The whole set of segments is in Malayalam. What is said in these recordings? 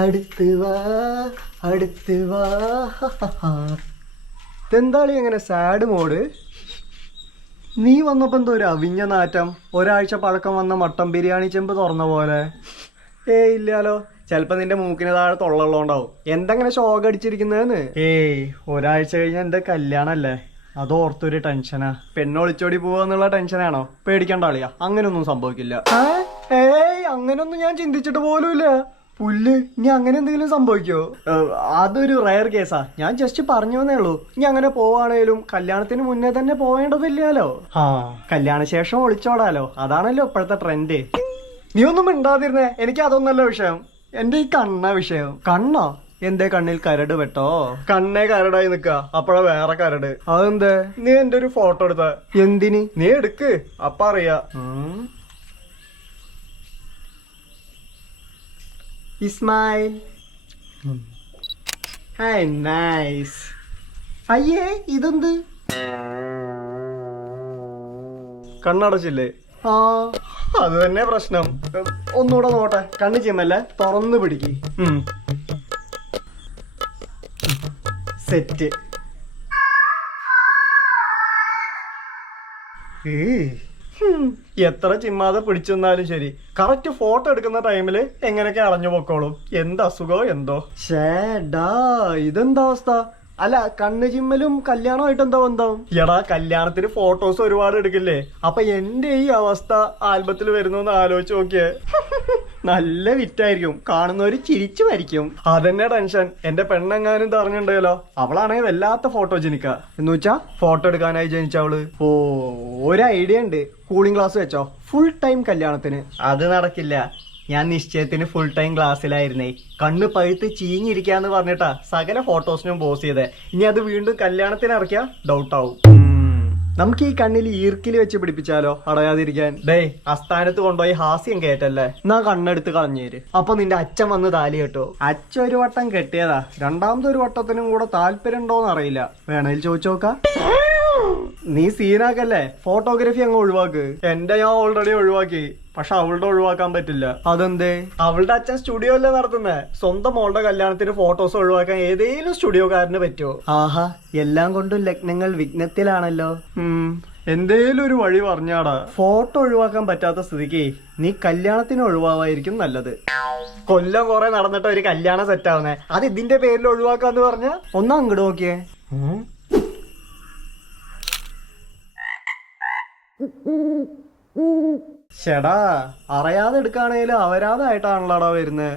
അടുത്ത് വാ അടുത്ത് വാ. എന്താളി എങ്ങനെ സാഡ് മോഡ്? നീ വന്നപ്പോ എന്തോ ഒരു അവിഞ്ഞ നാറ്റം, ഒരാഴ്ച പഴക്കം വന്ന മട്ടൻ ബിരിയാണി ചെമ്പ് തുറന്ന പോലെ. ഇല്ലാലോ, ചിലപ്പോ നിന്റെ മൂക്കിന് താഴെ തൊള്ളുള്ളതുണ്ടാവും. എന്തെങ്ങനെ ഷോക്ക് അടിച്ചിരിക്കുന്നതെന്ന്. ഒരാഴ്ച കഴിഞ്ഞ എന്റെ കല്യാണല്ലേ, അതോർത്തൊരു ടെൻഷനാ. പെണ്ണൊളിച്ചോടി പോവാന്നുള്ള ടെൻഷനാണോ? പേടിക്കണ്ട ആളിയാ, അങ്ങനെയൊന്നും സംഭവിക്കില്ല. അങ്ങനെയൊന്നും ഞാൻ ചിന്തിച്ചിട്ട് പോലുമില്ല. പുല്ല്, ഇനി അങ്ങനെ എന്തെങ്കിലും സംഭവിക്കോ? അതൊരു റയർ കേസാ, ഞാൻ ജസ്റ്റ് പറഞ്ഞു തന്നേ ഉള്ളൂ. ഇനി അങ്ങനെ പോവാണേലും കല്യാണത്തിന് മുന്നേ തന്നെ പോവേണ്ടതില്ലല്ലോ. കല്യാണ ശേഷം ഒളിച്ചോടാലോ, അതാണല്ലോ ഇപ്പോഴത്തെ ട്രെൻഡ്. നീ ഒന്നും മിണ്ടാതിരുന്നേ, എനിക്ക് അതൊന്നല്ല വിഷയം, എന്റെ ഈ കണ്ണ വിഷയം. കണ്ണോ? എന്റെ കണ്ണിൽ കരട് വെട്ടോ? കണ്ണേ കരടായി നിക്ക, അപ്പഴാ വേറെ കരട്. അതെന്തേ? നീ എന്റെ ഒരു ഫോട്ടോ എടുത്ത. എന്തിന്? നീ എടുക്ക്, അപ്പ അറിയാ. Ismail, hi, nice. അയ്യേ, ഇതെന്ത്? കണ്ണടച്ചില്ലേ? അത് തന്നെ പ്രശ്നം. ഒന്നുകൂടെ നോട്ടെ. കണ്ണ് ചിമ്മല്ലേ, തുറന്നു പിടിക്ക്. സെറ്റ്. എത്ര ചിമ്മാതെ പിടിച്ചെന്നാലും ശരി, കറക്റ്റ് ഫോട്ടോ എടുക്കുന്ന ടൈമില് എങ്ങനെയൊക്കെ അളഞ്ഞു പൊക്കോളും. എന്ത് അസുഖോ എന്തോ. ഷേടാ, ഇതെന്താ അവസ്ഥ? അല്ല, കണ്ണ് ചിമ്മലും കല്യാണമായിട്ട് എന്താ ബന്ധം? എടാ, കല്യാണത്തിന് ഫോട്ടോസ് ഒരുപാട് എടുക്കില്ലേ, അപ്പൊ എന്റെ ഈ അവസ്ഥ ആൽബത്തിൽ വരുന്നു ആലോചിച്ച് നോക്കിയേ. നല്ല വിറ്റായിരിക്കും, കാണുന്നവര് ചിരിച്ചു മരിക്കും. അതെന്നെ ടെൻഷൻ. എന്റെ പെണ്ണെങ്ങാനും പറഞ്ഞിട്ടുണ്ടല്ലോ, അവളാണെങ്കിൽ വല്ലാത്ത ഫോട്ടോ ജനിക്ക. എന്ന് വെച്ചാ ഫോട്ടോ എടുക്കാനായി ജനിച്ചവള്. ഒരു ഐഡിയ ഉണ്ട്, കൂളിംഗ് ഗ്ലാസ് വെച്ചോ, ഫുൾ ടൈം കല്യാണത്തിന്. അത് നടക്കില്ല, ഞാൻ നിശ്ചയത്തിന് ഫുൾ ടൈം ക്ലാസ്സിലായിരുന്നേ. കണ്ണ് പഴുത്ത് ചീഞ്ഞിരിക്കാന്ന് പറഞ്ഞിട്ടാ സകല ഫോട്ടോസിനും പോസ് ചെയ്തേ. ഇനി അത് വീണ്ടും കല്യാണത്തിന് ഇറക്കിയാ ഡൗട്ടാവും. നമുക്ക് ഈ കണ്ണിൽ ഈർക്കിൽ വെച്ച് പിടിപ്പിച്ചാലോ, അടയാതിരിക്കാൻ? അസ്ഥാനത്ത് കൊണ്ടുപോയി ഹാസ്യം കേട്ടല്ലേ. എന്നാ കണ്ണെടുത്ത് കളഞ്ഞേര്. അപ്പൊ നിന്റെ അച്ഛൻ വന്ന് താലി കെട്ടോ? അച്ഛൻ ഒരു വട്ടം കെട്ടിയതാ, രണ്ടാമത്തെ ഒരു വട്ടത്തിനും കൂടെ താല്പര്യം ഉണ്ടോന്ന് അറിയില്ല. വേണേൽ ചോദിച്ചു നോക്കാം. നീ സീനാക്കല്ലേ, ഫോട്ടോഗ്രാഫി അങ്ങ് ഒഴിവാക്ക്. എന്റെ ഞാൻ ഓൾറെഡി ഒഴിവാക്കി, പക്ഷെ അവളുടെ ഒഴിവാക്കാൻ പറ്റില്ല. അതെന്തേ? അവളുടെ അച്ഛൻ സ്റ്റുഡിയോ അല്ലേ നടത്തുന്നേ. സ്വന്തം മോളുടെ കല്യാണത്തിന് ഫോട്ടോസ് ഒഴിവാക്കാൻ ഏതെങ്കിലും സ്റ്റുഡിയോക്കാരന് പറ്റുമോ? ആഹാ, എല്ലാം കൊണ്ടും ലഗ്നങ്ങൾ വിഘ്നത്തിലാണല്ലോ. എന്തേലും ഒരു വഴി പറഞ്ഞാടാ. ഫോട്ടോ ഒഴിവാക്കാൻ പറ്റാത്ത സ്ഥിതിക്ക് നീ കല്യാണത്തിന് ഒഴിവാവായിരിക്കും നല്ലത്. കൊല്ലം കുറെ നടന്നിട്ട് ഒരു കല്യാണം സെറ്റ് ആവുന്നേ, അത് ഇതിന്റെ പേരിൽ ഒഴിവാക്കാന്ന് പറഞ്ഞ ഒന്നാ അങ്ങോട്ട് നോക്കിയേ. ചേടാ, അറിയാതെ എടുക്കാണേലും അവരാതായിട്ടാണല്ലോടാ വരുന്നത്.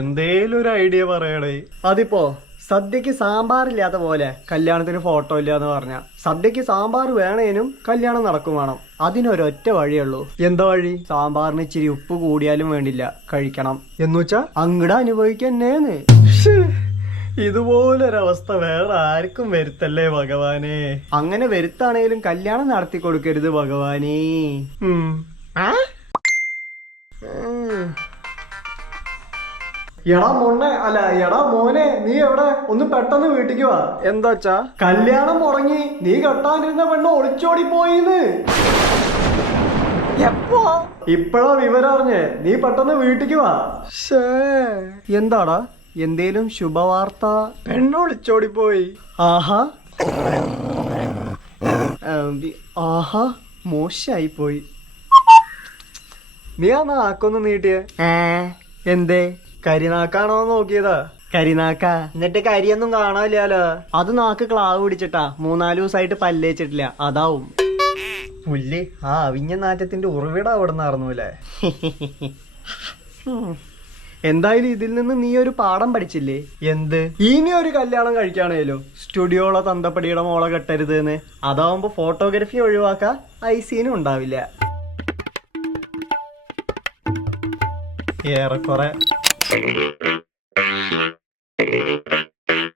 എന്തേലും ഒരു ഐഡിയ പറയടേ. അതിപ്പോ സദ്യക്ക് സാമ്പാറില്ലാത്ത പോലെ കല്യാണത്തിന് ഫോട്ടോ ഇല്ലാന്ന് പറഞ്ഞ, സദ്യക്ക് സാമ്പാർ വേണേനും കല്യാണം നടക്കും വേണം. അതിനൊരൊറ്റ വഴിയുള്ളൂ. എന്താ വഴി? സാമ്പാറിന് ഇച്ചിരി ഉപ്പ് കൂടിയാലും വേണ്ടില്ല, കഴിക്കണം. എന്നുവെച്ചാ അങ്ങട് അനുഭവിക്കന്നേന്ന്. ഇതുപോലൊരവസ്ഥ വേറെ ആർക്കും വരുത്തല്ലേ ഭഗവാനെ. അങ്ങനെ വരുത്താണേലും കല്യാണം നടത്തി കൊടുക്കരുത് ഭഗവാനേ. എടാ മോനെ, അല്ല എടാ മോനെ, നീ എവിടെ? ഒന്ന് പെട്ടെന്ന് വീട്ടിക്ക് വാ. എന്താച്ചാ? കല്യാണം മുടങ്ങി, നീ കെട്ടാനിരുന്ന പെണ്ണ് ഒളിച്ചോടി പോയിന്ന്. എപ്പോ? ഇപ്പഴാ വിവരം അറിഞ്ഞേ. നീ പെട്ടെന്ന് വീട്ടിക്ക് വാ. എന്താടാ, എന്തേലും ശുഭവാർത്ത? പെണ്ണ് ഒളിച്ചോടിപ്പോയി. ആഹാ ആഹാ, മോശായി പോയി. നീ ആ നാക്കൊന്ന് നീട്ടിയേ. എന്തേ? കരിനാക്കാണോ നോക്കിയതാ? കരിനാക്ക, എന്നിട്ട് കരിയൊന്നും കാണാനില്ലാലോ. അത് നാക്ക് ക്ലാവ് പിടിച്ചിട്ടാ, 3-4 ദിവസമായിട്ട് പല്ലേച്ചിട്ടില്ല, അതാവും. പുല്ല്, ആ അവിഞ്ഞ നാറ്റത്തിന്റെ ഉറവിടം അവിടെ നടന്നൂലേ. എന്തായാലും ഇതിൽ നിന്ന് നീ ഒരു പാഠം പഠിച്ചില്ലേ? എന്ത്? ഇനി ഒരു കല്യാണം കഴിക്കാണേലോ സ്റ്റുഡിയോളെ തന്തപ്പടിയുടെ മോളെ കെട്ടരുത് എന്ന്. അതാവുമ്പോ ഫോട്ടോഗ്രാഫി ഒഴിവാക്കാ, ഐസീനും ഉണ്ടാവില്ല. ഏറെക്കുറെ